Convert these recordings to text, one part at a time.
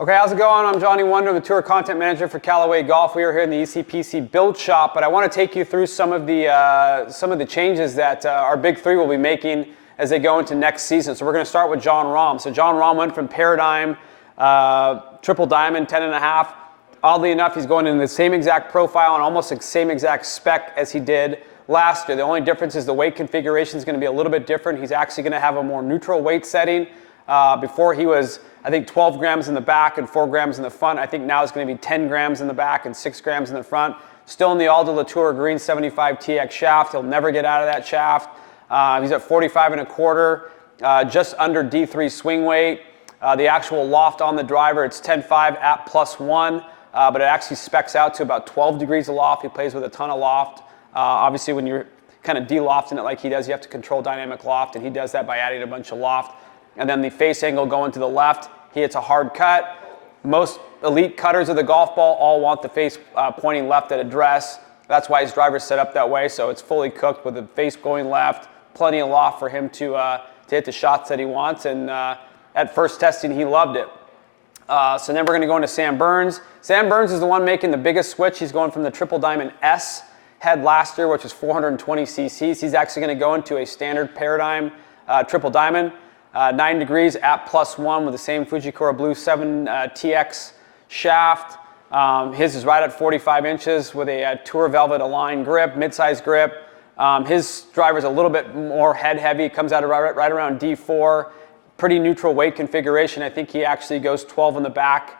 Okay, how's it going? I'm Johnny Wunder, the Tour Content Manager for Callaway Golf. We are here in the ECPC Build Shop, but I want to take you through some of the changes that our big three will be making as they go into next season. So we're going to start with Jon Rahm. So Jon Rahm went from Paradigm, Triple Diamond, 10.5. Oddly enough, he's going in the same exact profile and almost the same exact spec as he did last year. The only difference is the weight configuration is going to be a little bit different. He's actually going to have a more neutral weight setting. Before he was, I think, 12 grams in the back and 4 grams in the front. I think now it's going to be 10 grams in the back and 6 grams in the front. Still in the Aldo Latour Green 75 TX shaft. He'll never get out of that shaft. He's at 45.25, just under D3 swing weight. The actual loft on the driver, it's 10.5 at +1, but it actually specs out to about 12 degrees of loft. He plays with a ton of loft. Obviously, when you're kind of de-lofting it like he does, you have to control dynamic loft, and he does that by adding a bunch of loft. And then the face angle going to the left, he hits a hard cut. Most elite cutters of the golf ball all want the face pointing left at address. That's why his driver's set up that way, so it's fully cooked with the face going left, plenty of loft for him to hit the shots that he wants, and at first testing, he loved it. So then we're going to go into Sam Burns. Sam Burns is the one making the biggest switch. He's going from the Triple Diamond S head last year, which was 420 cc's. He's actually going to go into a standard Paradigm Triple Diamond. 9 degrees at +1 with the same Fujikura Blue 7 TX shaft. His is right at 45 inches with a Tour Velvet Align grip, mid-size grip. His driver's a little bit more head heavy, comes out right around D4. Pretty neutral weight configuration. I think he actually goes 12 in the back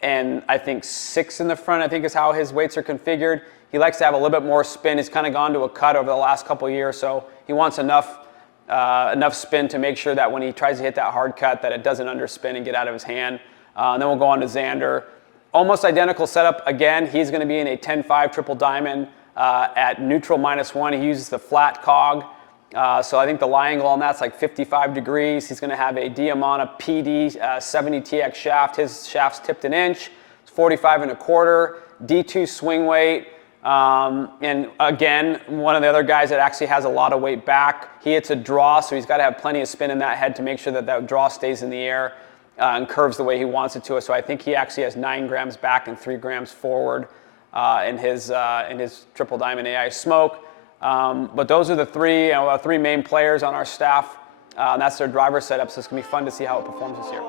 and I think 6 in the front, I think is how his weights are configured. He likes to have a little bit more spin. He's kind of gone to a cut over the last couple of years, so he wants enough spin to make sure that when he tries to hit that hard cut that it doesn't underspin and get out of his hand. And then we'll go on to Xander. Almost identical setup again. He's going to be in a 10.5 Triple Diamond at neutral -1. He uses the flat cog. So I think the lie angle on that's like 55 degrees. He's going to have a Diamana PD 70 TX shaft. His shaft's tipped 1 inch. It's 45.25. D2 swing weight. And again, one of the other guys that actually has a lot of weight back. He hits a draw, so he's got to have plenty of spin in that head to make sure that that draw stays in the air and curves the way he wants it to. So I think he actually has 9 grams back and 3 grams forward in his Triple Diamond A.i Smoke. But those are the three main players on our staff. And that's their driver setup, so it's going to be fun to see how it performs this year.